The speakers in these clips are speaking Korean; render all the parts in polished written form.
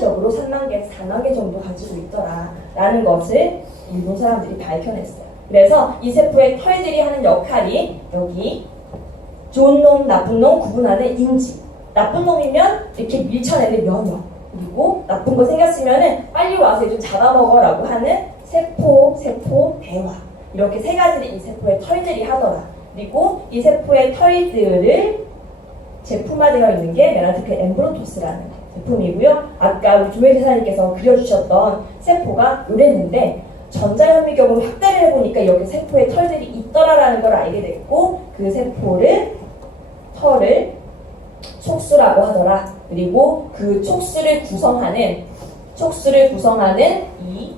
적으로 3만 개에서 4만 개 정도 가지고 있더라 라는 것을 일본 사람들이 밝혀냈어요. 그래서 이 세포의 털들이 하는 역할이 여기 좋은 놈, 나쁜 놈 구분하는 인지. 나쁜 놈이면 이렇게 밀쳐내는 면역. 그리고 나쁜 거 생겼으면은 빨리 와서 좀 잡아먹어라고 하는 세포 대화. 이렇게 세 가지를 이 세포의 털들이 하더라. 그리고 이 세포의 털들을 제품화되어 있는 게 메나테크 엠브로토스라는 제품이고요. 아까 우리 조혜리 사장님께서 그려주셨던 세포가 요랬는데 전자현미경으로 확대를 해보니까 여기 세포에 털들이 있더라라는 걸 알게 됐고 그 세포를 털을 촉수라고 하더라. 그리고 그 촉수를 구성하는 이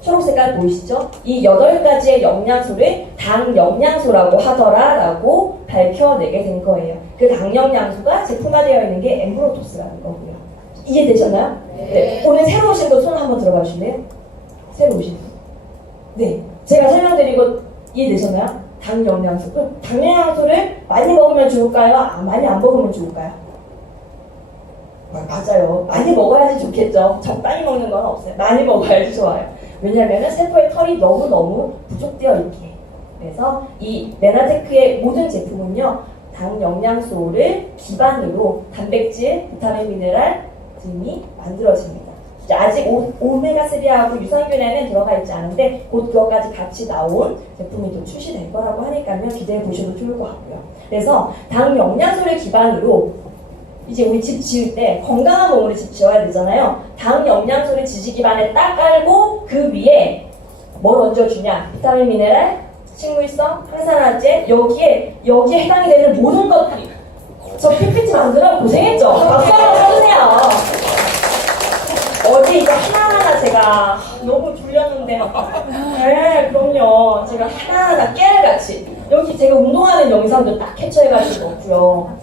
초록색깔 보이시죠? 이 8가지의 영양소를 당 영양소라고 하더라라고 밝혀내게 된 거예요. 그 당 영양소가 제품화되어 있는 게 엠브로토스라는 거고요. 이해되셨나요? 네. 오늘 새로 오신 분 손 한번 들어봐 주실래요? 새로 오신 분. 네. 제가 설명드리고 이해되셨나요? 당 영양소. 그럼 당 영양소를 많이 먹으면 좋을까요? 많이 안 먹으면 좋을까요? 맞아요. 많이 먹어야지 좋겠죠. 적당히 먹는 건 없어요. 많이 먹어야지 좋아요. 왜냐하면 세포의 털이 너무너무 부족되어 있기에. 그래서 이 메나테크의 모든 제품은요. 당 영양소를 기반으로 단백질, 비타민, 미네랄 등이 만들어집니다. 아직 오메가3하고 유산균에는 들어가 있지 않은데 곧 그것까지 같이 나온 제품이 또 출시될 거라고 하니까요. 기대해 보셔도 좋을 것 같고요. 그래서 당 영양소를 기반으로 이제 우리 집 지을 때 건강한 몸으로 집 지어야 되잖아요. 당 영양소를 지지 기반에 딱 깔고 그 위에 뭘 얹어주냐? 비타민, 미네랄, 식물성, 항산화제 여기에 해당이 되는 모든 것들이 저 PPT 만들어 고생했죠? 박수 한번 쳐주세요. 어제 이거 하나하나 제가 너무 졸렸는데 네 그럼요. 제가 하나하나 깨알같이 여기 제가 운동하는 영상도 딱 캡처해가지고 넣고요.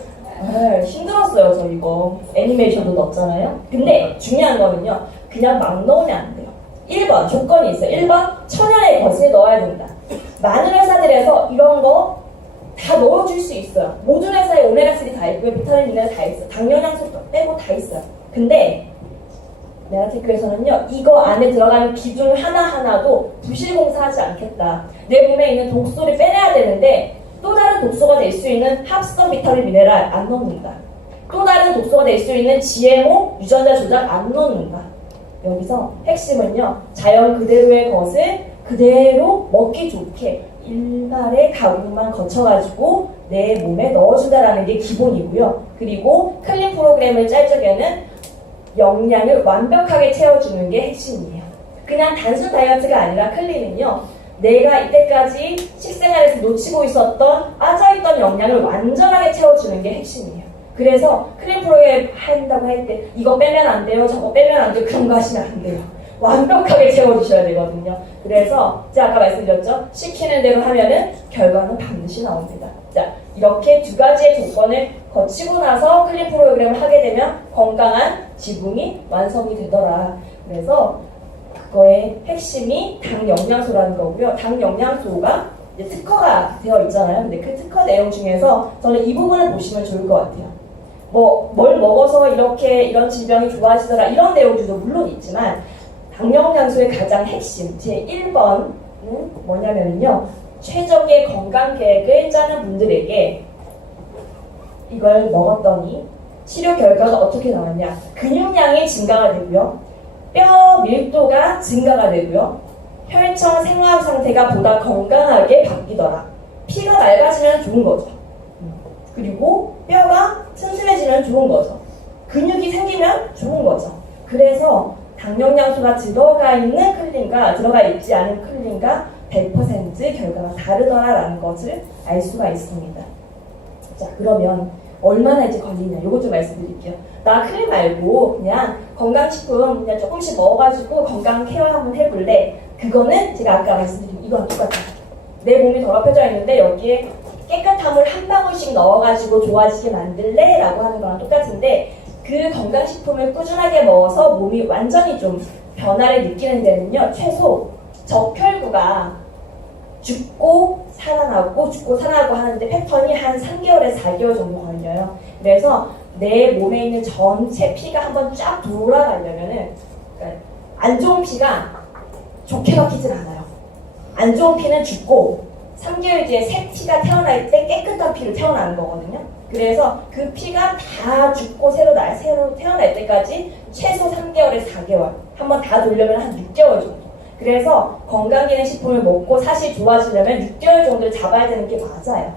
힘들었어요. 저 이거 애니메이션도 넣었잖아요. 근데 중요한 거는요. 그냥 막 넣으면 안 돼요. 1번 조건이 있어요. 1번 천연의 것을 넣어야 된다. 많은 회사들에서 이런 거 다 넣어줄 수 있어요. 모든 회사에 오메가3 다 있고요. 비타민, 미네랄 다 있어요. 당 영양소 빼고 다 있어요. 근데 메나테크에서는요. 이거 안에 들어가는 기준 하나하나도 부실공사하지 않겠다. 내 몸에 있는 독소를 빼내야 되는데 또 다른 독소가 될 수 있는 합성 비타민, 미네랄 안 넣는다. 또 다른 독소가 될 수 있는 GMO, 유전자 조작 안 넣는다. 여기서 핵심은요. 자연 그대로의 것을 그대로 먹기 좋게 일말의 가공만 거쳐가지고 내 몸에 넣어준다라는 게 기본이고요. 그리고 클린 프로그램을 짤 적에는 영양을 완벽하게 채워주는 게 핵심이에요. 그냥 단순 다이어트가 아니라 클린은요. 내가 이때까지 식생활에서 놓치고 있었던 빠져있던 영양을 완전하게 채워주는 게 핵심이에요. 그래서 클린 프로그램 한다고 할 때 이거 빼면 안 돼요, 저거 빼면 안 돼요, 그런 거 하시면 안 돼요. 완벽하게 채워주셔야 되거든요. 그래서 제가 아까 말씀드렸죠. 시키는 대로 하면은 결과는 반드시 나옵니다. 자, 이렇게 두 가지의 조건을 거치고 나서 클린 프로그램을 하게 되면 건강한 지붕이 완성이 되더라. 그래서 그거의 핵심이 당 영양소라는 거고요. 당 영양소가 이제 특허가 되어 있잖아요. 근데 그 특허 내용 중에서 저는 이 부분을 보시면 좋을 것 같아요. 뭘 먹어서 이런 질병이 좋아지더라 이런 내용들도 물론 있지만 당 영양소의 가장 핵심 제1번은 뭐냐면요. 최적의 건강 계획을 짜는 분들에게 이걸 먹었더니 치료 결과가 어떻게 나왔냐. 근육량이 증가가 되고요. 뼈 밀도가 증가가 되고요. 혈청 생화학 상태가 보다 건강하게 바뀌더라. 피가 맑아지면 좋은 거죠. 그리고 뼈가 튼튼해지면 좋은 거죠. 근육이 생기면 좋은 거죠. 그래서 당 영양소가 들어가 있는 클린과 들어가 있지 않은 클린과 100% 결과가 다르더라라는 것을 알 수가 있습니다. 자, 그러면 얼마나 이제 걸리냐 이것 좀 말씀드릴게요. 나 클린 말고 그냥 건강식품 그냥 조금씩 먹어가지고 건강 케어 한번 해볼래. 그거는 제가 아까 말씀드린 이거랑 똑같아요. 내 몸이 더럽혀져 있는데 여기에 깨끗함을 한 방울씩 넣어가지고 좋아지게 만들래? 라고 하는 거랑 똑같은데 그 건강식품을 꾸준하게 먹어서 몸이 완전히 좀 변화를 느끼는 데는요. 최소 적혈구가 죽고 살아나고 하는데 패턴이 한 3개월에서 4개월 정도 걸려요. 그래서 내 몸에 있는 전체 피가 한번 쫙 돌아가려면은, 그러니까 안 좋은 피가 좋게 바뀌질 않아요. 안 좋은 피는 죽고 3개월 뒤에 새 피가 태어날 때 깨끗한 피로 태어나는 거거든요. 그래서 그 피가 다 죽고 새로 태어날 때까지 최소 3개월에서 4개월, 한번 다 돌려면 한 6개월 정도. 그래서 건강기능식품을 먹고 사실 좋아지려면 6개월 정도를 잡아야 되는 게 맞아요.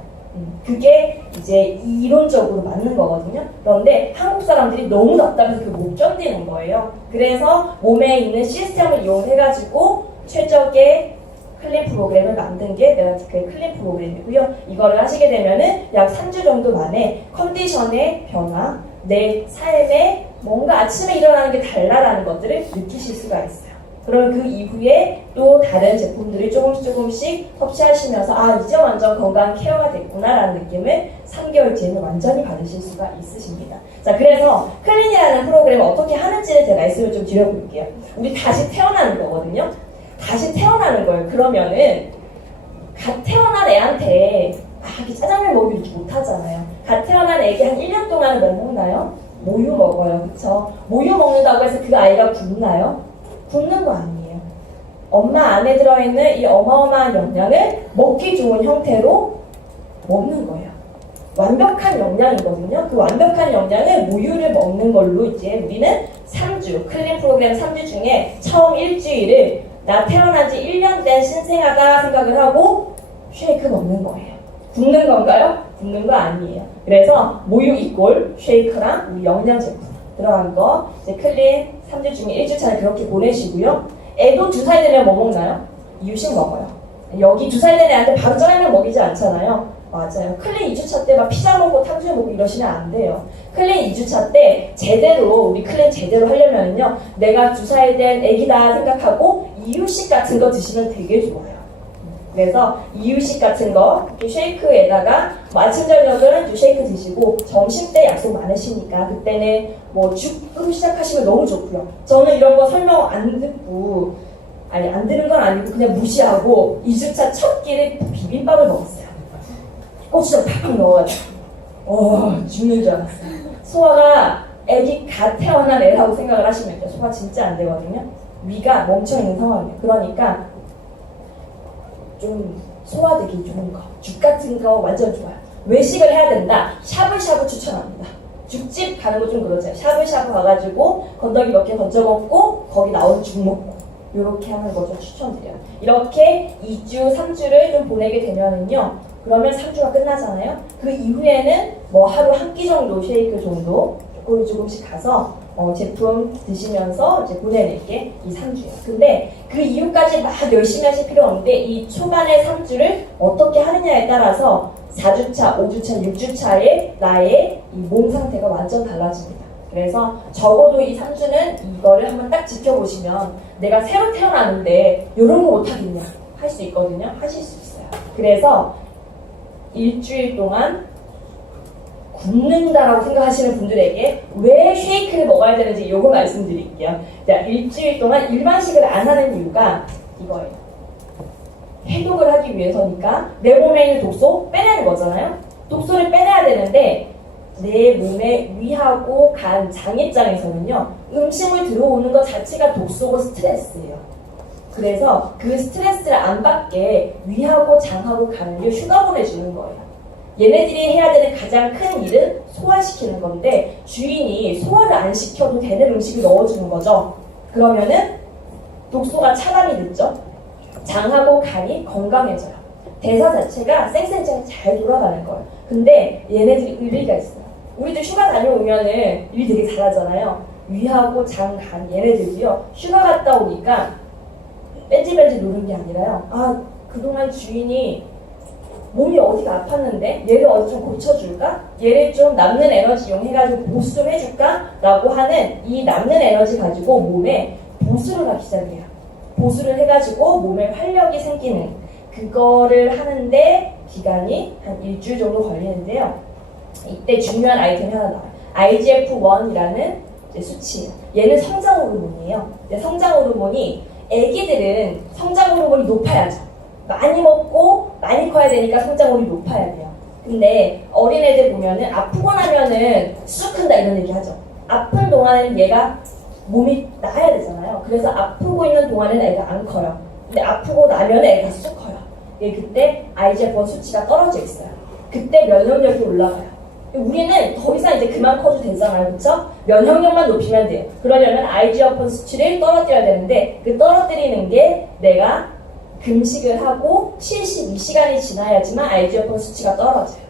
그게 이제 이론적으로 맞는 거거든요. 그런데 한국 사람들이 너무 답답해서 그걸 못 견디는 거예요. 그래서 몸에 있는 시스템을 이용해가지고 최적의 클린 프로그램을 만든 게 네나테크의 클린 프로그램이고요. 이거를 하시게 되면은 약 3주 정도 만에 컨디션의 변화, 내 삶에 뭔가 아침에 일어나는 게 달라라는 것들을 느끼실 수가 있어요. 그럼 그 이후에 또 다른 제품들을 조금씩 섭취하시면서 아 이제 완전 건강 케어가 됐구나라는 느낌을 3개월 뒤에는 완전히 받으실 수가 있으십니다. 자, 그래서 클린이라는 프로그램을 어떻게 하는지를 제가 말씀을 좀 드려볼게요. 우리 다시 태어나는 거거든요. 다시 태어나는 거예요. 그러면은 갓 태어난 애한테 이렇게 짜장면 먹기 이렇게 못하잖아요. 갓 태어난 애기 한 1년 동안은 뭐 먹나요? 모유 먹어요. 그쵸? 모유 먹는다고 해서 그 아이가 굶나요? 굶는 거 아니에요. 엄마 안에 들어있는 이 어마어마한 영양을 먹기 좋은 형태로 먹는 거예요. 완벽한 영양이거든요. 그 완벽한 영양을 모유를 먹는 걸로 이제 우리는 3주, 클린 프로그램 3주 중에 처음 일주일을 나 태어난 지 1년 된 신생아다 생각을 하고 쉐이크 먹는 거예요. 굶는 건가요? 굶는 거 아니에요. 그래서 모유 이꼴 쉐이크랑 우리 영양 제품 들어간 거 이제 클린 3주 중에 1주차를 그렇게 보내시고요. 애도 2살 되면 뭐 먹나요? 이유식 먹어요. 여기 2살 된 애한테 바로 짜장면 먹이지 않잖아요. 맞아요. 클린 2주차 때 막 피자 먹고 탕수육 먹고 이러시면 안 돼요. 클린 2주차 때 제대로 우리 클린 제대로 하려면요. 내가 2살 된 애기다 생각하고 이유식 같은 거 드시면 되게 좋아요. 그래서 이유식 같은 거 쉐이크에다가 아침 저녁은 쉐이크 드시고 점심 때 약속 많으시니까 그때는 뭐 죽으로 시작하시면 너무 좋고요. 저는 이런 거 설명 안 듣고 안 듣는 건 아니고 그냥 무시하고 2주차 첫 끼를 비빔밥을 먹었어요. 고추장 팍팍 넣어가지고 죽는 줄 알았어요. 소화가 애기 갓 태어난 애라고 생각을 하시면 돼요. 소화 진짜 안 되거든요. 위가 멈춰있는 상황이에요. 그러니까 좀 소화되기 좋은 거, 죽 같은 거 완전 좋아요. 외식을 해야 된다. 샤브샤브 추천합니다. 죽집 가는 거 좀 그러죠. 샤브샤브 가가지고 건더기 몇 개 건져 먹고 거기 나오는 죽 먹고 이렇게 하는 거 좀 추천드려요. 이렇게 2주, 3주를 좀 보내게 되면은요. 그러면 3주가 끝나잖아요. 그 이후에는 뭐 하루 한 끼 정도 쉐이크 정도 조금씩 가서 제품 드시면서 이제 보내는 게 이 3주예요. 근데 그 이후까지 막 열심히 하실 필요 없는데 이 초반의 3주를 어떻게 하느냐에 따라서 4주차, 5주차, 6주차에 나의 이 몸 상태가 완전 달라집니다. 그래서 적어도 이 3주는 이거를 한번 딱 지켜보시면 내가 새로 태어났는데 이런 거 못하겠냐 할 수 있거든요. 하실 수 있어요. 그래서 일주일 동안 굶는다라고 생각하시는 분들에게 왜 쉐이크를 먹어야 되는지 이거 말씀드릴게요. 자, 일주일 동안 일반식을 안 하는 이유가 이거예요. 해독을 하기 위해서니까 내 몸에 있는 독소 빼내는 거잖아요. 독소를 빼내야 되는데 내 몸의 위하고 간, 장 입장에서는요. 음식물 들어오는 것 자체가 독소고 스트레스예요. 그래서 그 스트레스를 안 받게 위하고 장하고 간을 휴가 보내주는 거예요. 얘네들이 해야 되는 가장 큰 일은 소화시키는 건데 주인이 소화를 안 시켜도 되는 음식을 넣어주는 거죠. 그러면은 독소가 차단이 됐죠. 장하고 간이 건강해져요. 대사 자체가 쌩쌩쌩 잘 돌아가는 거예요. 근데 얘네들이 의리가 있어요. 우리도 휴가 다녀오면은 일 되게 잘하잖아요. 위하고 장, 간 얘네들도요. 휴가 갔다 오니까 뺀질뺀질 노는 게 아니라요. 그동안 주인이 몸이 어디가 아팠는데 얘를 어디 좀 고쳐줄까? 얘를 좀 남는 에너지 이용해가지고 보수 좀 해줄까? 라고 하는 이 남는 에너지 가지고 몸에 보수를 하기 시작해요. 보수를 해가지고 몸에 활력이 생기는 그거를 하는데 기간이 한 일주일 정도 걸리는데요. 이때 중요한 아이템이 하나 나와요. IGF-1이라는 수치예요. 얘는 성장 호르몬이에요. 성장 호르몬이 애기들은 성장 호르몬이 높아야죠. 많이 먹고 많이 커야 되니까 성장 호르몬이 높아야 돼요. 근데 어린애들 보면은 아프고 나면은 쑥 큰다 이런 얘기 하죠. 아픈 동안에는 얘가 몸이 나아야 되잖아요. 그래서 아프고 있는 동안에는 애가 안 커요. 근데 아프고 나면 애가 쑥 커요. 그때 IGF-1 수치가 떨어져 있어요. 그때 면역력이 올라가요. 우리는 더 이상 이제 그만 커도 되잖아요. 그쵸? 면역력만 높이면 돼요. 그러려면 IGF-1 수치를 떨어뜨려야 되는데 그 떨어뜨리는 게 내가 금식을 하고 72시간이 지나야지만 IGF-1 수치가 떨어져요.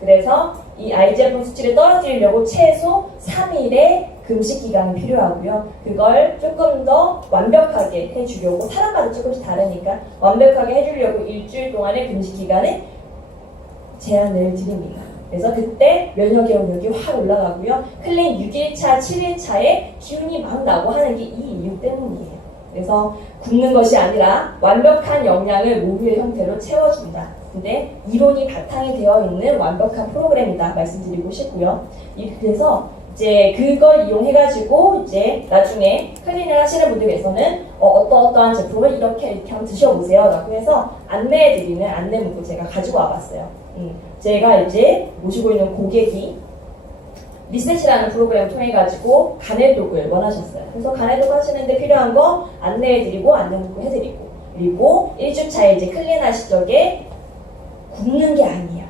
그래서 이 IGF-1 수치를 떨어뜨리려고 최소 3일의 금식 기간이 필요하고요. 그걸 조금 더 완벽하게 해주려고 사람마다 조금씩 다르니까 완벽하게 해주려고 일주일 동안의 금식 기간을 제한을 드립니다. 그래서 그때 면역력이 확 올라가고요. 클린 6일차, 7일차에 기운이 막 나고 하는 게 이 이유 때문이에요. 그래서 굶는 것이 아니라 완벽한 영양을 모유의 형태로 채워줍니다. 근데 이론이 바탕이 되어 있는 완벽한 프로그램이다 말씀드리고 싶고요. 그래서 이제 그걸 이용해가지고 이제 나중에 클린을 하시는 분들께서는 어떠한 제품을 이렇게 한번 드셔보세요 라고 해서 안내해드리는 안내문구 제가 가지고 와봤어요. 제가 이제 모시고 있는 고객이 리셋이라는 프로그램을 통해가지고 간해독을 원하셨어요. 그래서 간해독 하시는데 필요한 거 안내해드리고 안내문구 해드리고 그리고 1주차에 이제 클린 하실 적에 굶는 게 아니에요.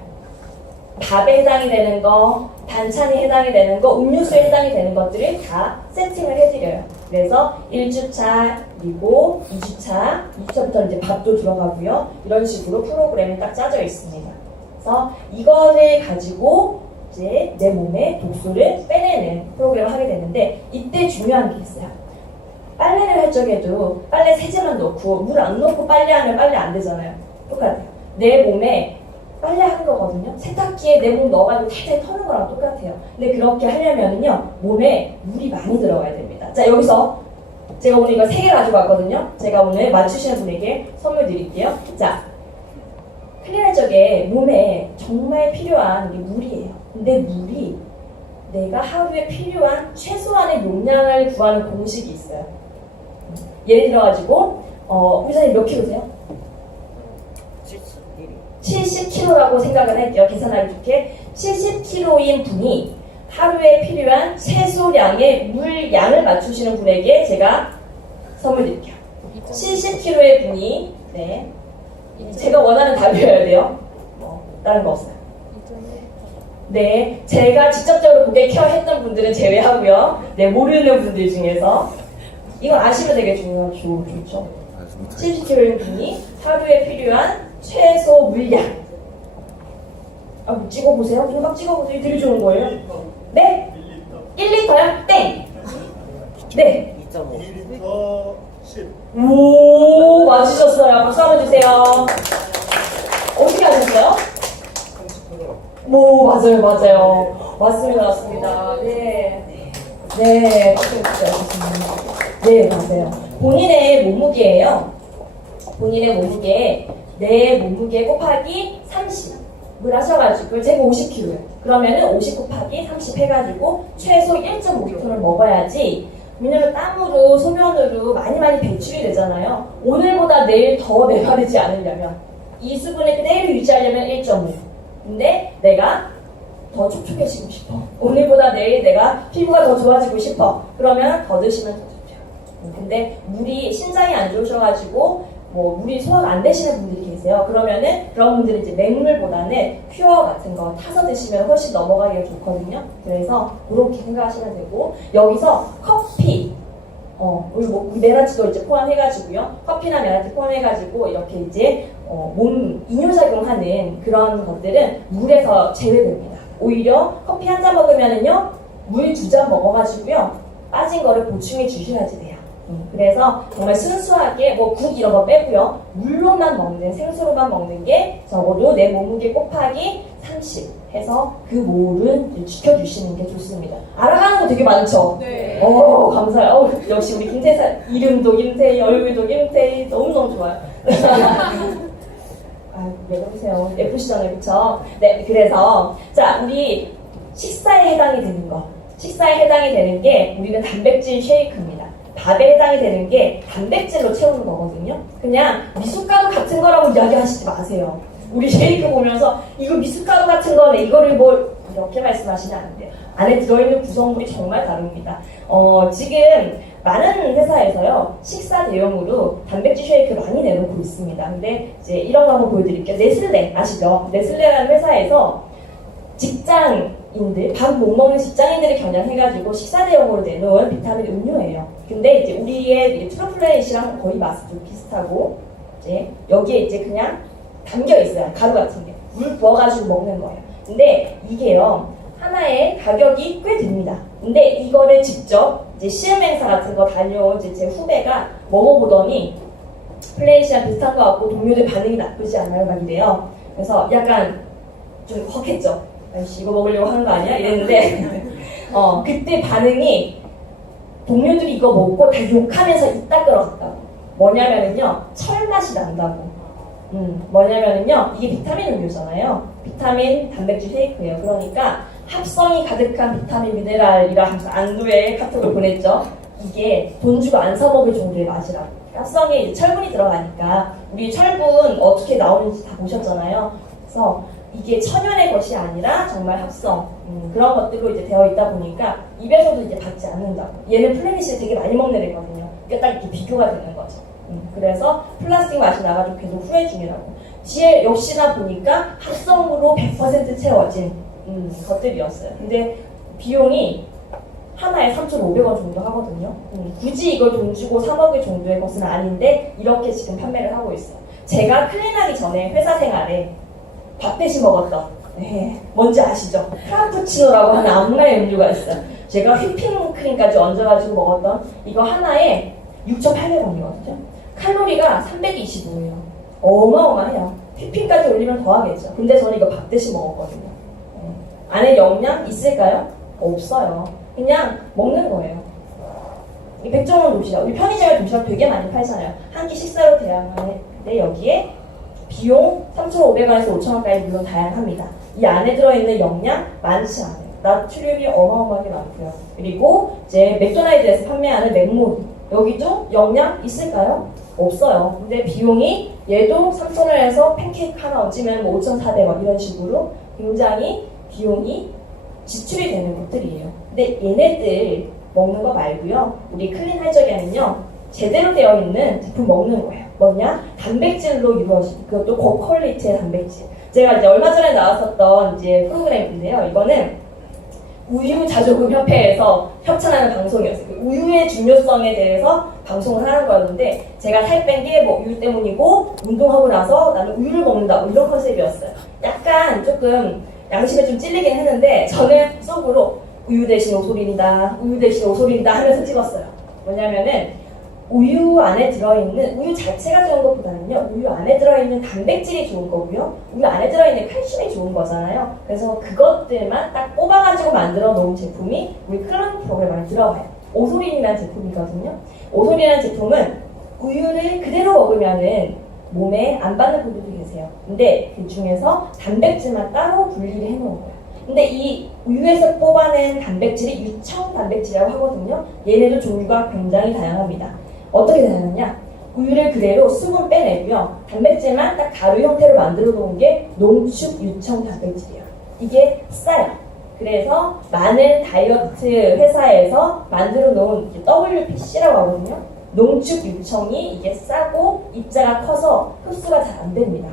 밥에 해당이 되는 거, 반찬이 해당이 되는 거, 음료수에 해당이 되는 것들을 다 세팅을 해드려요. 그래서 1주차, 그리고 2주차부터 이제 밥도 들어가고요. 이런 식으로 프로그램이 딱 짜져 있습니다. 그래서 이거를 가지고 이제 내 몸에 독소를 빼내는 프로그램을 하게 되는데 이때 중요한 게 있어요. 빨래를 할 적에도 빨래 세제만 넣고 물 안 넣고 빨래하면 빨래 안 되잖아요. 똑같아요. 내 몸에 빨래하는 거거든요. 세탁기에 내 몸 넣어가지고 탈탈 터는 거랑 똑같아요. 근데 그렇게 하려면은요 몸에 물이 많이 들어가야 됩니다. 자 여기서 제가 오늘 이거 3개 가지고 왔거든요. 제가 오늘 맞추시는 분에게 선물 드릴게요. 자 클린할 적에 몸에 정말 필요한 게 물이에요. 근데 물이 내가 하루에 필요한 최소한의 용량을 구하는 공식이 있어요. 예를 들어가지고 우리 선생님 몇 킬로세요? 70kg라고 생각을 할게요. 계산하기 좋게 70kg인 분이 하루에 필요한 최소량의 물량을 맞추시는 분에게 제가 선물 드릴게요. 70kg의 분이 네 제가 원하는 답이어야 돼요. 다른 거 없어요. 네, 제가 직접적으로 고객 케어했던 분들은 제외하고요. 네, 모르는 분들 중에서 이거 아시면 되게 좋죠. 70kg인 분이 하루에 필요한 최소 물량. 찍어보세요. 금방 찍어보세요. 되게 좋은 거예요. 네? 1리터요? 땡! 네. 2리터 10. 오, 맞추셨어요. 박수 한번 주세요. 어떻게 하셨어요? 오, 맞아요. 맞습니다. 네. 네, 박수 주세요. 네, 맞아요. 본인의 몸무게예요. 본인의 몸무게, 내 몸무게 곱하기 30을 하셔가지고 제가 50kg예요. 그러면은 50 곱하기 30 해가지고 최소 1.5리터를 먹어야지. 왜냐면 땀으로 소변으로 많이 배출이 되잖아요. 오늘보다 내일 더 메마르지 않으려면 이 수분을 그대로 유지하려면 1.5. 근데 내가 더 촉촉해지고 싶어. 오늘보다 내일 내가 피부가 더 좋아지고 싶어. 그러면 더 드시면 더 좋죠. 근데 물이 신장이 안 좋으셔가지고 물이 소화가 안 되시는 분들이 계세요. 그러면은 그런 분들은 이제 맹물보다는 퓨어 같은 거 타서 드시면 훨씬 넘어가기가 좋거든요. 그래서 그렇게 생각하시면 되고 여기서 커피, 우리 메라치도 이제 포함해가지고요. 커피나 메라치 포함해가지고 이렇게 이제 몸 이뇨작용하는 그런 것들은 물에서 제외됩니다. 오히려 커피 한 잔 먹으면은요 물 2잔 먹어가지고요 빠진 거를 보충해 주셔야지 돼요. 그래서 정말 순수하게 국 이런 거 빼고요. 물로만 먹는, 생수로만 먹는 게 적어도 내 몸무게 곱하기 30 해서 그 모를 지켜주시는 게 좋습니다. 알아가는 거 되게 많죠? 네. 감사해요. 역시 우리 김태사 이름도 김태희, 얼굴도 김태희 너무너무 좋아요. 왜 그러세요? 예쁘시잖아요, 그쵸? 네, 그래서 자, 우리 식사에 해당이 되는 거. 식사에 해당이 되는 게 우리는 단백질 쉐이크입니다. 밥에 해당이 되는 게 단백질로 채우는 거거든요. 그냥 미숫가루 같은 거라고 이야기하시지 마세요. 우리 쉐이크 보면서 이거 미숫가루 같은 거네 이거를 뭐 이렇게 말씀하시면 안 돼요. 안에 들어있는 구성물이 정말 다릅니다. 지금 많은 회사에서요 식사 대용으로 단백질 쉐이크 많이 내놓고 있습니다. 근데 이제 이런 거 한번 보여드릴게요. 네슬레 아시죠? 네슬레라는 회사에서 직장인들, 밥 못 먹는 직장인들을 겨냥해가지고 식사 대용으로 내놓은 비타민 음료예요. 근데 이제 우리의 트러플레이시랑 거의 맛이 좀 비슷하고 이제 여기에 이제 그냥 담겨 있어요. 가루 같은 게. 물 부어가지고 먹는 거예요. 근데 이게요 하나의 가격이 꽤 듭니다. 근데 이거를 직접 이제 시험 행사 같은 거 다녀온 이제 제 후배가 먹어보더니 플레이시랑 비슷한 것 같고 동료들 반응이 나쁘지 않아요 막 이래요. 그래서 약간 좀 헉했죠. 아이씨 이거 먹으려고 하는 거 아니야? 이랬는데 그때 반응이 동료들이 이거 먹고 다 욕하면서 이따 끌어갔다고. 뭐냐면은요 철 맛이 난다고. 뭐냐면은요 이게 비타민 음료잖아요. 비타민 단백질 쉐이크예요. 그러니까 합성이 가득한 비타민 미네랄이라 하면서 안도에 카톡을 보냈죠. 이게 돈 주고 안 사먹을 정도의 맛이라고. 합성에 이제 철분이 들어가니까 우리 철분 어떻게 나오는지 다 보셨잖아요. 그래서 이게 천연의 것이 아니라 정말 합성 그런 것들로 이제 되어 있다 보니까 입에서도 이제 받지 않는다고. 얘는 플래닛을 되게 많이 먹는 애거든요. 그러니까 딱 이렇게 비교가 되는 거죠. 그래서 플라스틱 맛이 나가지고 계속 후회 중이라고. 뒤에 역시나 보니까 합성으로 100% 채워진 것들이었어요. 근데 비용이 하나에 3,500원 정도 하거든요. 굳이 이걸 돈 주고 사 먹을 정도의 것은 아닌데 이렇게 지금 판매를 하고 있어요. 제가 클린하기 전에 회사 생활에 밥 대신 먹었던 뭔지 아시죠? 프라푸치노라고 하는 악마의 음료가 있어요. 제가 휘핑크림까지 얹어가지고 먹었던 이거 하나에 6,800원이거든요. 칼로리가 325예요. 어마어마해요. 휘핑까지 올리면 더 하겠죠. 근데 저는 이거 밥 대신 먹었거든요. 안에 영양 있을까요? 없어요. 그냥 먹는 거예요. 이 백종원 도시락, 우리 편의점에 도시락 되게 많이 팔잖아요. 한 끼 식사로 대항하는데 여기에 비용 3,500원에서 5,000원까지 물론 다양합니다. 이 안에 들어있는 영양 많지 않아요. 나트륨이 어마어마하게 많고요. 그리고 이제 맥도날드에서 판매하는 맥모리 여기도 영양 있을까요? 없어요. 근데 비용이 얘도 3,000원에서 팬케이크 하나 얹으면 뭐 5,400원 이런 식으로 굉장히 비용이 지출이 되는 것들이에요. 근데 얘네들 먹는 거 말고요. 우리 클린 할 적에는요. 제대로 되어 있는 제품 먹는 거예요. 뭐냐? 단백질로 이루어진 그것도 고퀄리티의 단백질. 제가 이제 얼마 전에 나왔었던 이제 프로그램인데요. 이거는 우유 자조금 협회에서 협찬하는 방송이었어요. 그 우유의 중요성에 대해서 방송을 하는 거였는데 제가 살 뺀 게 뭐 우유 때문이고 운동하고 나서 나는 우유를 먹는다 뭐 이런 컨셉이었어요. 약간 조금 양심에 좀 찔리긴 했는데 저는 속으로 우유 대신 오솔인이다, 우유 대신 오솔인이다 하면서 찍었어요. 뭐냐면은 우유 안에 들어있는, 우유 자체가 좋은 것보다는요, 우유 안에 들어있는 단백질이 좋은 거고요, 우유 안에 들어있는 칼슘이 좋은 거잖아요. 그래서 그것들만 딱 뽑아가지고 만들어 놓은 제품이 우리 클론 프로그램 안에 들어가요. 오솔인이라는 제품이거든요. 오솔인이라는 제품은 우유를 그대로 먹으면은 몸에 안 받는 분들도 계세요. 근데 그 중에서 단백질만 따로 분리를 해놓은 거예요. 근데 이 우유에서 뽑아낸 단백질이 유청 단백질이라고 하거든요. 얘네도 종류가 굉장히 다양합니다. 어떻게 되느냐? 우유를 그대로 수분 빼내고요. 단백질만 딱 가루 형태로 만들어 놓은 게 농축 유청 단백질이에요. 이게 싸요. 그래서 많은 다이어트 회사에서 만들어 놓은 WPC라고 하거든요. 농축 유청이 이게 싸고 입자가 커서 흡수가 잘 안 됩니다.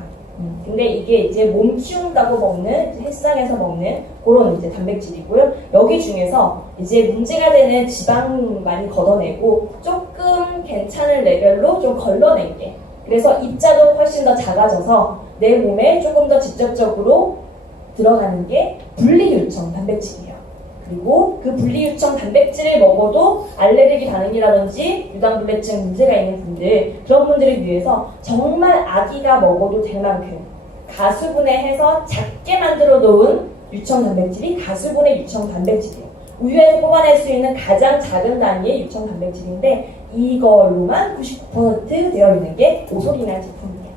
근데 이게 이제 몸 키운다고 먹는, 헬스장에서 먹는 그런 이제 단백질이고요. 여기 중에서 이제 문제가 되는 지방 많이 걷어내고 조금 괜찮은 레벨로 좀 걸러낼게. 그래서 입자도 훨씬 더 작아져서 내 몸에 조금 더 직접적으로 들어가는 게 분리유청 단백질이에요. 그리고 그 분리유청 단백질을 먹어도 알레르기 반응이라든지 유당불내증 문제가 있는 분들, 그런 분들을 위해서 정말 아기가 먹어도 될 만큼 가수분해해서 작게 만들어 놓은 유청 단백질이 가수분해 유청 단백질이에요. 우유에서 뽑아낼 수 있는 가장 작은 단위의 유청 단백질인데 이걸로만 99% 되어 있는 게 오솔이라는 제품이에요.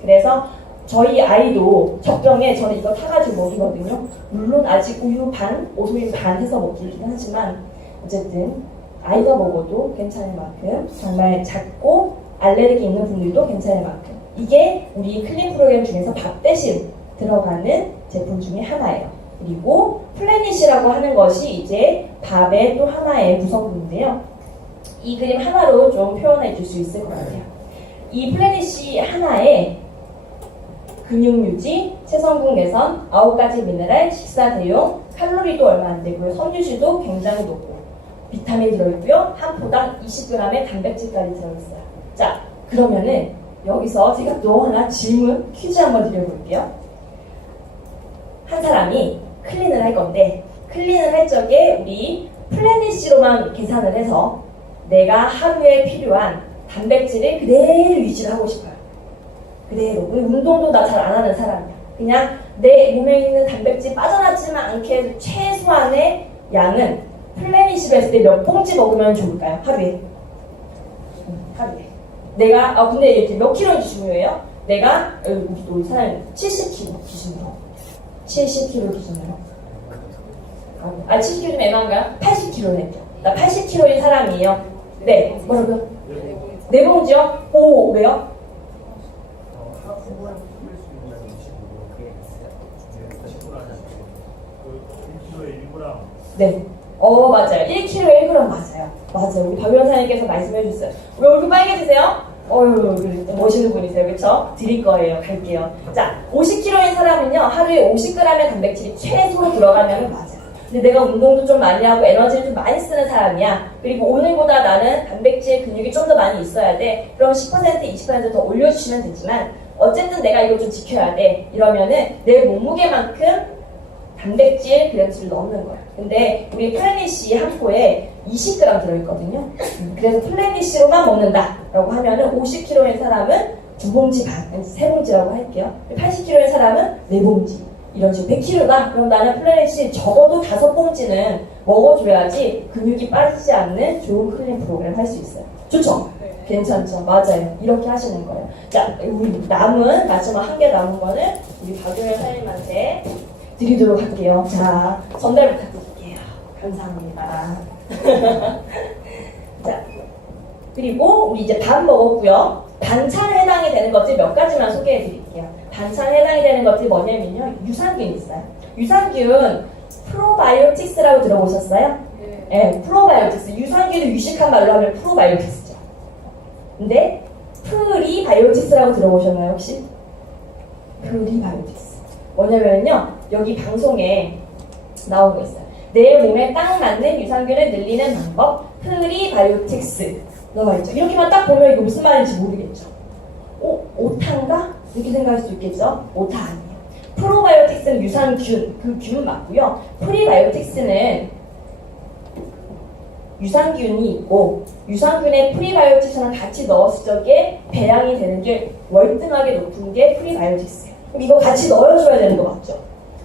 그래서 저희 아이도 젖병에 저는 이거 타가지고 먹이거든요. 물론 아직 우유 반, 오솔인 반 해서 먹기는 하지만 어쨌든 아이가 먹어도 괜찮을 만큼 정말 작고 알레르기 있는 분들도 괜찮을 만큼 이게 우리 클린 프로그램 중에서 밥 대신 들어가는 제품 중에 하나예요. 그리고 플래닛이라고 하는 것이 이제 밥의 또 하나의 구성품인데요. 이 그림 하나로 좀 표현해 줄 수 있을 것 같아요. 이 플래닛이 하나에 근육 유지, 체성분 개선, 9가지 미네랄, 식사 대용, 칼로리도 얼마 안 되고요. 섬유질도 굉장히 높고 비타민 들어있고요. 한 포당 20g의 단백질까지 들어있어요. 자, 그러면은 여기서 제가 또 하나 질문, 퀴즈 한번 드려볼게요. 한 사람이 클린을 할 건데 클린을 할 적에 우리 플래닛으로만 계산을 해서 내가 하루에 필요한 단백질을 그대로 유지를 하고 싶어요. 그대로. 운동도 나 잘 안 하는 사람이야. 그냥 내 몸에 있는 단백질 빠져나지만 않게 해서 최소한의 양은 플래닛으로 했을 때 몇 봉지 먹으면 좋을까요? 하루에. 하루에. 내가, 근데 이렇게 몇 킬로인지 중요해요? 내가, 우리 사람 70kg 기준으로. 70kg 기준으로. 70kg 좀 애매한가요? 80kg네요. 나 80kg인 사람이에요. 네, 뭐라고요? 네 봉지요? 오, 왜요? 하루에 먹을 수 있는 양이 25g. 그 1kg에 1g. 네. 맞아요. 1kg에 1g 맞아요. 맞아요. 우리 박 변호사님께서 말씀해 주셨어요. 왜 얼굴 빨개지세요? 멋있는 분이세요. 그쵸? 드릴 거예요. 갈게요. 자, 50kg인 사람은요, 하루에 50g의 단백질이 최소로 들어가면 맞아요. 근데 내가 운동도 좀 많이 하고 에너지를 좀 많이 쓰는 사람이야. 그리고 오늘보다 나는 단백질 근육이 좀 더 많이 있어야 돼. 그럼 10%, 20%더 올려주시면 되지만, 어쨌든 내가 이거 좀 지켜야 돼. 이러면은 내 몸무게만큼 단백질 그램수를 넣는 거야. 근데 우리 플래닛이 한 포에 20g 들어있거든요. 그래서 플래닛으로만 먹는다라고 하면은 50kg인 사람은 2봉지 반, 3봉지라고 할게요. 80kg인 사람은 4봉지. 이런 식으로 100kg다? 그럼 나는 플래닛이 적어도 5봉지는 먹어줘야지 근육이 빠지지 않는 좋은 클린 프로그램 할 수 있어요. 좋죠? 네. 괜찮죠? 맞아요. 이렇게 하시는 거예요. 자, 우리 남은 마지막 한 개 남은 거는 우리 박용현 사장님한테 드리도록 할게요. 자, 전달 부탁드릴게요. 감사합니다. 자, 그리고 우리 이제 밥 먹었고요. 반찬에 해당이 되는 것들 몇 가지만 소개해 드릴게요. 반찬에 해당이 되는 것들이 뭐냐면요. 유산균 있어요. 유산균 프로바이오틱스라고 들어보셨어요? 네, 프로바이오틱스. 유산균을 유식한 말로 하면 프로바이오틱스죠. 근데 프리바이오틱스라고 들어보셨나요, 혹시? 프리바이오틱스. 뭐냐면요. 여기 방송에 나온 거 있어요. 내 몸에 딱 맞는 유산균을 늘리는 방법, 프리바이오틱스. 나와 있죠. 이렇게만 딱 보면 이거 무슨 말인지 모르겠죠. 오타인가? 이렇게 생각할 수 있겠죠? 오타 아니에요. 프로바이오틱스는 유산균, 그 균 맞고요. 프리바이오틱스는 유산균이 있고 유산균에 프리바이오틱스랑 같이 넣었을 적에 배양이 되는 게 월등하게 높은 게 프리바이오틱스예요. 그럼 이거 같이 넣어줘야 되는 거 맞죠?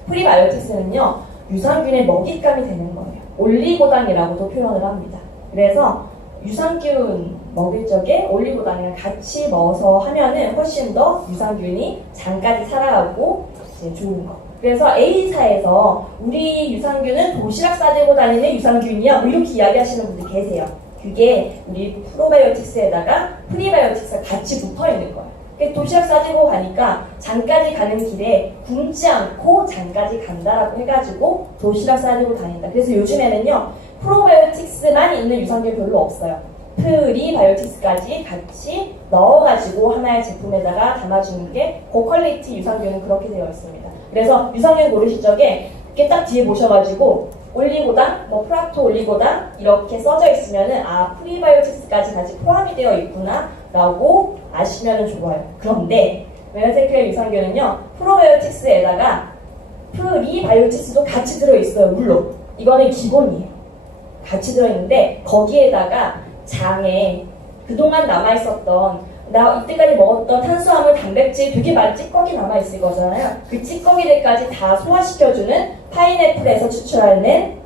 프리바이오틱스는요. 유산균의 먹잇감이 되는 거예요. 올리고당이라고도 표현을 합니다. 그래서 유산균 먹을 적에 올리고당이랑 같이 넣어서 하면은 훨씬 더 유산균이 장까지 살아가고 이제 좋은 거. 그래서 A사에서 우리 유산균은 도시락 싸들고 다니는 유산균이야 뭐 이렇게 이야기하시는 분들 계세요. 그게 우리 프로바이오틱스에다가 프리바이오틱스가 같이 붙어 있는 거예요. 도시락 싸들고 가니까 장까지 가는 길에 굶지 않고 장까지 간다라고 해가지고 도시락 싸들고 다닌다. 그래서 요즘에는요 프로바이오틱스만 있는 유산균 별로 없어요. 프리바이오틱스까지 같이 넣어가지고 하나의 제품에다가 담아주는 게 고퀄리티 유산균은 그렇게 되어 있습니다. 그래서 유산균 고르실 적에 이렇게 딱 뒤에 보셔가지고 올리고당, 뭐 프락토 올리고당 이렇게 써져 있으면은 프리바이오틱스까지 같이 포함이 되어 있구나 라고 아시면 좋아요. 그런데 메나테크의 유산균은요 프로바이오틱스에다가 프리바이오틱스도 같이 들어있어요. 물론 이거는 기본이에요. 같이 들어있는데 거기에다가 장에 그동안 남아있었던 나 이때까지 먹었던 탄수화물, 단백질 되게 많이 찌꺼기 남아있을 거잖아요. 그 찌꺼기들까지 다 소화시켜주는 파인애플에서 추출하는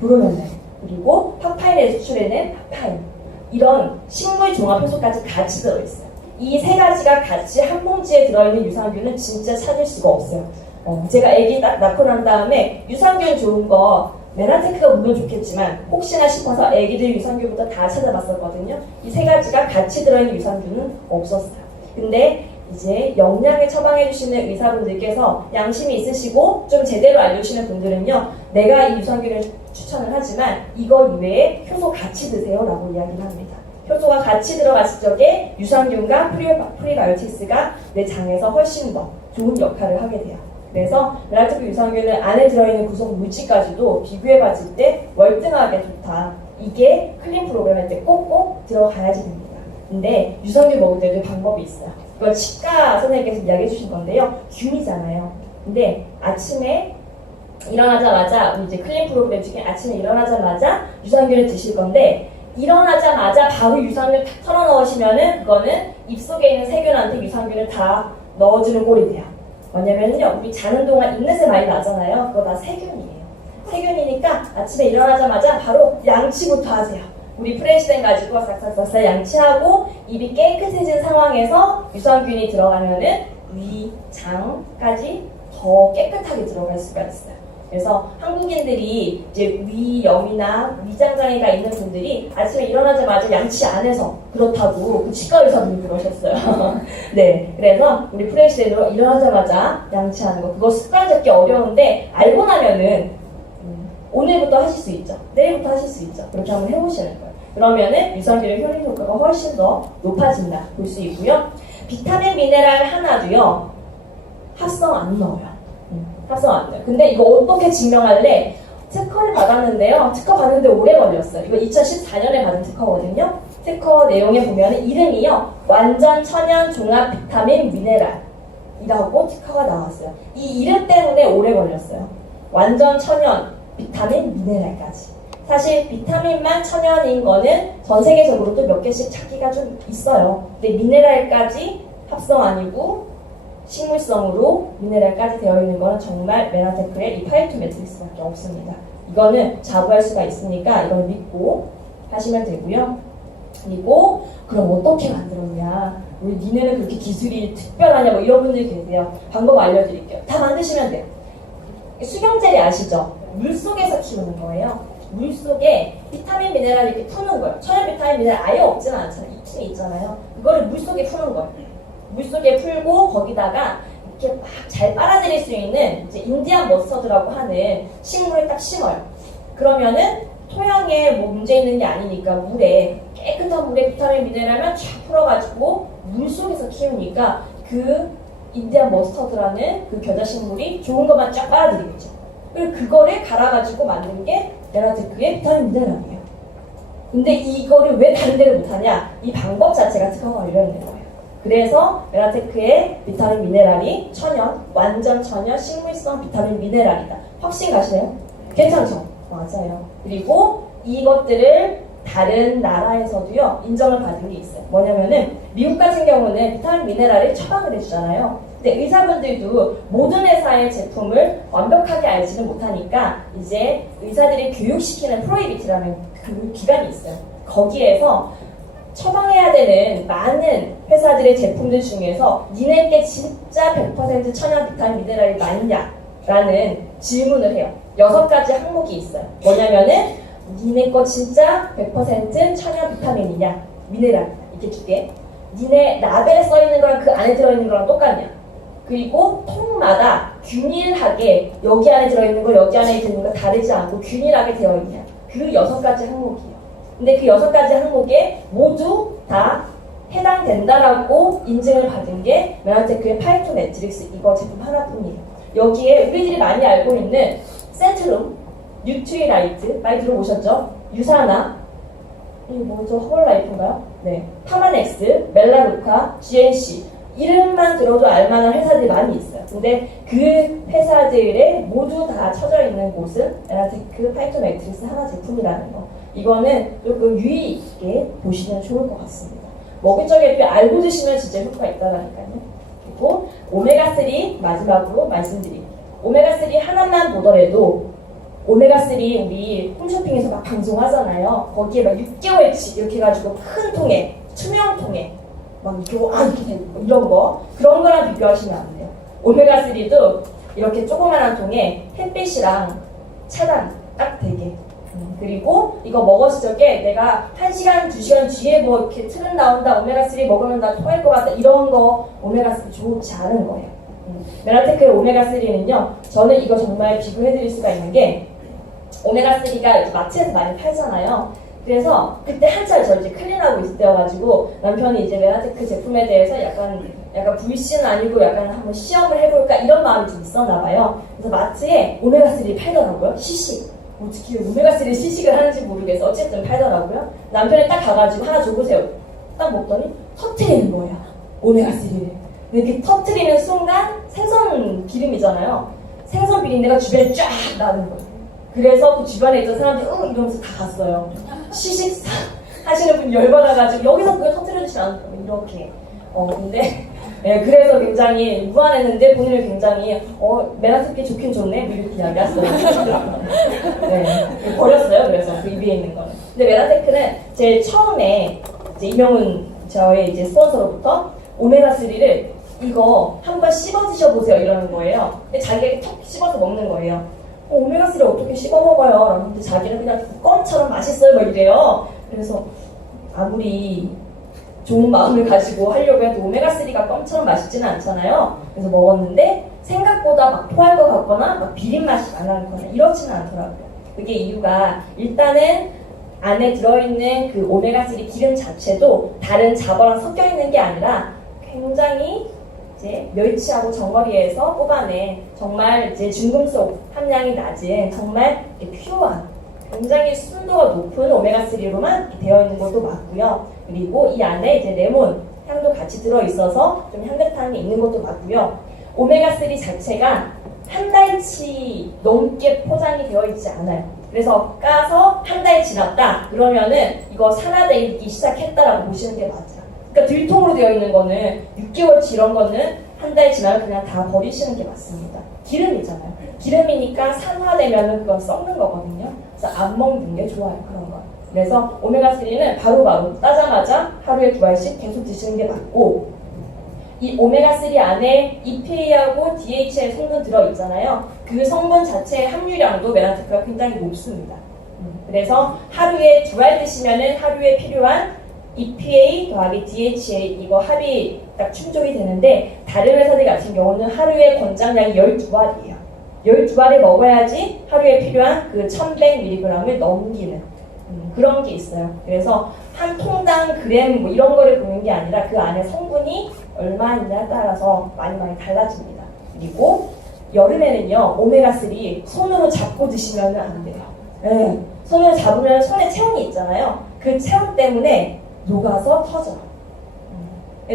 브로멜린 그리고 파파인에서 추출해낸 파파인 이런 식물 종합 효소까지 같이 들어있어요. 이 세 가지가 같이 한 봉지에 들어있는 유산균은 진짜 찾을 수가 없어요. 제가 아기 딱 낳고 난 다음에 유산균 좋은 거 메나테크가 물론 좋겠지만 혹시나 싶어서 아기들 유산균부터 다 찾아봤었거든요. 이 세 가지가 같이 들어있는 유산균은 없었어요. 근데 이제 영양을 처방해 주시는 의사분들께서 양심이 있으시고 좀 제대로 알려주시는 분들은요, 내가 이 유산균을 추천을 하지만 이거 이외에 효소 같이 드세요 라고 이야기를 합니다. 효소가 같이 들어갔을 적에 유산균과 프리바이오틱스가 내 장에서 훨씬 더 좋은 역할을 하게 돼요. 그래서 메라테크 유산균은 안에 들어있는 구성 물질까지도 비교해 봤을 때 월등하게 좋다. 이게 클린 프로그램 할 때 꼭꼭 들어가야지 됩니다. 근데 유산균 먹을 때도 방법이 있어요. 이건 치과 선생님께서 이야기해 주신 건데요. 균이잖아요. 근데 아침에 일어나자마자 이제 클린 프로그램 중에 아침에 일어나자마자 유산균을 드실 건데, 일어나자마자 바로 유산균 탁 털어 넣으시면은 그거는 입속에 있는 세균한테 유산균을 다 넣어주는 꼴이 돼요. 뭐냐면요, 우리 자는 동안 입냄새 많이 나잖아요. 그거 다 세균이에요. 세균이니까 아침에 일어나자마자 바로 양치부터 하세요. 우리 프레시덴 가지고 싹싹싹싹 양치하고 입이 깨끗해진 상황에서 유산균이 들어가면은 위, 장까지 더 깨끗하게 들어갈 수가 있어요. 그래서 한국인들이 이제 위염이나 위장장애가 있는 분들이 아침에 일어나자마자 양치 안 해서 그렇다고 그 치과 의사분이 그러셨어요. 네, 그래서 우리 프레시덴으로 일어나자마자 양치하는 거, 그거 습관 잡기 어려운데 알고 나면은 오늘부터 하실 수 있죠. 내일부터 하실 수 있죠. 그렇게 한번 해보시는 거예요. 그러면은 유산균의 효능 효과가 훨씬 더 높아진다 볼 수 있고요. 비타민 미네랄 하나도요 합성 안 넣어요. 합성 안 넣어요. 근데 이거 어떻게 증명할래? 특허를 받았는데요. 특허 받는데 오래 걸렸어요. 이거 2014년에 받은 특허거든요. 특허 내용에 보면 이름이요, 완전 천연 종합 비타민 미네랄이라고 특허가 나왔어요. 이 이름 때문에 오래 걸렸어요. 완전 천연 비타민 미네랄까지. 사실 비타민만 천연인 거는 전 세계적으로도 몇 개씩 찾기가 좀 있어요. 근데 미네랄까지 합성 아니고 식물성으로 미네랄까지 되어 있는 거는 정말 메나테크의 이 파이투 매트릭스밖에 없습니다. 이거는 자부할 수가 있으니까 이걸 믿고 하시면 되고요. 그리고 그럼 어떻게 만들었냐? 우리 니네는 그렇게 기술이 특별하냐? 뭐 이런 분들이 계세요. 방법 알려드릴게요. 다 만드시면 돼요. 수경젤리 아시죠? 물속에서 키우는 거예요. 물속에 비타민 미네랄 이렇게 푸는 거예요. 천연 비타민 미네랄 아예 없지는 않잖아요. 있긴 있잖아요. 그거를 물속에 푸는 거예요. 물속에 풀고 거기다가 이렇게 막 잘 빨아들일 수 있는 이제 인디안 머스터드라고 하는 식물을 딱 심어요. 그러면은 토양에 뭐 문제 있는 게 아니니까 물에, 깨끗한 물에 비타민 미네랄만 쫙 풀어가지고 물속에서 키우니까 그 인디안 머스터드라는 그 겨자식물이 좋은 것만 쫙 빨아들이겠죠. 그리고 그거를 갈아가지고 만든 게 메라테크의 비타민 미네랄이에요. 근데 이거를 왜 다른 데를 못하냐? 이 방법 자체가 특허가 걸려있는 거예요. 그래서 메라테크의 비타민 미네랄이 천연, 완전 천연 식물성 비타민 미네랄이다. 확신 가시나요? 괜찮죠? 맞아요. 그리고 이것들을 다른 나라에서도요 인정을 받은 게 있어요. 뭐냐면은 미국 같은 경우는 비타민 미네랄을 처방을 해주잖아요. 근데 의사분들도 모든 회사의 제품을 완벽하게 알지는 못하니까 이제 의사들이 교육시키는 프로이비티라는 그 기관이 있어요. 거기에서 처방해야 되는 많은 회사들의 제품들 중에서 니네께 진짜 100% 천연 비타민 미네랄이 맞냐라는 질문을 해요. 6가지 항목이 있어요. 뭐냐면은 니네 거 진짜 100% 천연 비타민이냐, 미네랄 이렇게 2개. 니네 라벨에 써있는 거랑 그 안에 들어있는 거랑 똑같냐. 그리고 통마다 균일하게 여기 안에 들어있는 거 여기 안에 들어있는 거 다르지 않고 균일하게 되어 있냐. 그 6가지 항목이에요. 근데 그 6가지 항목에 모두 다 해당된다라고 인증을 받은 게 메라테크의 파이토 매트릭스 이거 제품 하나뿐이에요. 여기에 우리들이 많이 알고 있는 센트룸, 뉴트리라이트 많이 들어보셨죠? 유사나, 이게 뭐죠? 허벌라이프인가요? 네, 파마넥스, 멜라루카, GNC 이름만 들어도 알만한 회사들이 많이 있어요. 근데 그 회사들에 모두 다 쳐져 있는 곳은 메라테크 파이토 매트릭스 하나 제품이라는 거. 이거는 조금 유의 있게 보시면 좋을 것 같습니다. 먹을 적에 알고 드시면 진짜 효과가 있다라니까요. 그리고 오메가3 마지막으로 말씀드릴게요. 오메가3 하나만 보더라도 오메가3 우리 홈쇼핑에서 막 방송하잖아요. 거기에 막 6개월치 이렇게 해가지고 큰 통에, 투명 통에 막 이렇게 이렇게 되는 거, 이런 거 그런 거랑 비교하시면 안 돼요. 오메가3도 이렇게 조그만한 통에 햇빛이랑 차단 딱 되게 그리고 이거 먹었을 적에 내가 1시간, 2시간 뒤에 뭐 이렇게 트는 나온다, 오메가3 먹으면 나 토할 것 같다, 이런 거 오메가3 좋지 않은 거예요. 메나테크의 오메가3는요, 저는 이거 정말 비교해드릴 수가 있는 게, 오메가3가 마트에서 많이 팔잖아요. 그래서 그때 한참 저 이제 클린하고 있을 때여가지고 남편이 이제 메나테크 제품에 대해서 약간 불신은 아니고 약간 한번 시험을 해볼까 이런 마음이 좀 있었나 봐요. 그래서 마트에 오메가3 팔더라고요. 시식. 어떻게 오메가3 시식을 하는지 모르겠어. 어쨌든 팔더라고요. 남편이 딱 가가지고 하나 줘보세요. 딱 먹더니 터트리는 거예요. 오메가3를. 근데 이렇게 터트리는 순간 생선 기름이잖아요. 생선 비린내가 주변에 쫙 나는 거예요. 그래서 그 주변에 있던 사람들이 이러면서 다 갔어요. 시식 하시는 분 열받아가지고 여기서 그걸 터뜨려주지 않더라고요. 이렇게. 근데 네, 그래서 굉장히 무안했는데 본인을 굉장히 메나테크 좋긴 좋네 이렇게 이야기했어요. 네, 버렸어요. 그래서 그 위에 있는 거는. 근데 메나테크는 제일 처음에 이제 이명훈 저의 이제 스폰서로부터 오메가3를 이거 한번 씹어 드셔보세요 이러는 거예요. 근데 자기가 톡 씹어서 먹는 거예요. 오메가3를 어떻게 씹어 먹어요? 근데 자기는 그냥 껌처럼 맛있어요 막 이래요. 그래서 아무리 좋은 마음을 가지고 하려고 해도 오메가3가 껌처럼 맛있지는 않잖아요. 그래서 먹었는데 생각보다 막 토할 것 같거나 막 비린 맛이 안 나거나 이렇지는 않더라고요. 그게 이유가 일단은 안에 들어있는 그 오메가3 기름 자체도 다른 잡어랑 섞여 있는 게 아니라 굉장히 이제 멸치하고 정어리에서 뽑아낸 정말 이제 중금속 함량이 낮은 정말 퓨어한 굉장히 순도가 높은 오메가3로만 되어 있는 것도 맞고요. 그리고 이 안에 이제 레몬 향도 같이 들어있어서 좀 향긋함이 있는 것도 맞고요. 오메가3 자체가 한 달치 넘게 포장이 되어 있지 않아요. 그래서 까서 한 달 지났다 그러면은 이거 산화되기 시작했다라고 보시는 게 맞아요. 그러니까 들통으로 되어 있는 거는 6개월치 이런 거는 한 달 지나면 그냥 다 버리시는 게 맞습니다. 기름이잖아요. 기름이니까 산화되면은 그건 썩는 거거든요. 그래서 안 먹는 게 좋아요. 그런 거. 그래서 오메가3는 바로바로 따자마자 하루에 2알씩 계속 드시는 게 맞고, 이 오메가3 안에 EPA하고 DHA 성분 들어있잖아요. 그 성분 자체의 함유량도 메나테크가 굉장히 높습니다. 그래서 하루에 2알 드시면은 하루에 필요한 EPA 더하기 DHA 이거 합이 딱 충족이 되는데, 다른 회사들 같은 경우는 하루에 권장량이 12알이에요. 12알을 먹어야지 하루에 필요한 그 1100mg을 넘기는 그런 게 있어요. 그래서 한 통당 그램 뭐 이런 거를 보는 게 아니라 그 안에 성분이 얼마 있냐에 따라서 많이 달라집니다. 그리고 여름에는요, 오메가3 손으로 잡고 드시면 안 돼요. 네, 손으로 잡으면 손에 체온이 있잖아요. 그 체온 때문에 녹아서 터져요.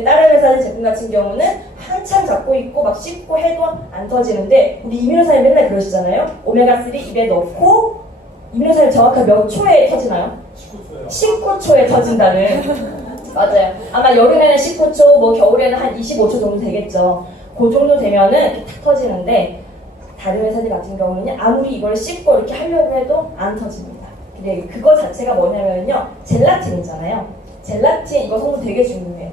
다른 회사의 제품 같은 경우는 한참 잡고 있고 막 씹고 해도 안 터지는데, 우리 이민호사님 맨날 그러시잖아요. 오메가3 입에 넣고, 이민호사님 정확하게 몇 초에 터지나요? 19초에 터진다는. 맞아요. 아마 여름에는 19초, 뭐 겨울에는 한 25초 정도 되겠죠. 그 정도 되면은 이렇게 탁 터지는데, 다른 회사들 같은 경우는 아무리 이걸 씹고 이렇게 하려고 해도 안 터집니다. 근데 그거 자체가 뭐냐면요, 젤라틴이잖아요. 젤라틴, 이거 성분 되게 중요해요.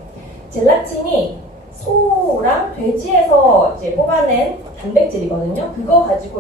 젤라틴이 소랑 돼지에서 이제 뽑아낸 단백질이거든요. 그거 가지고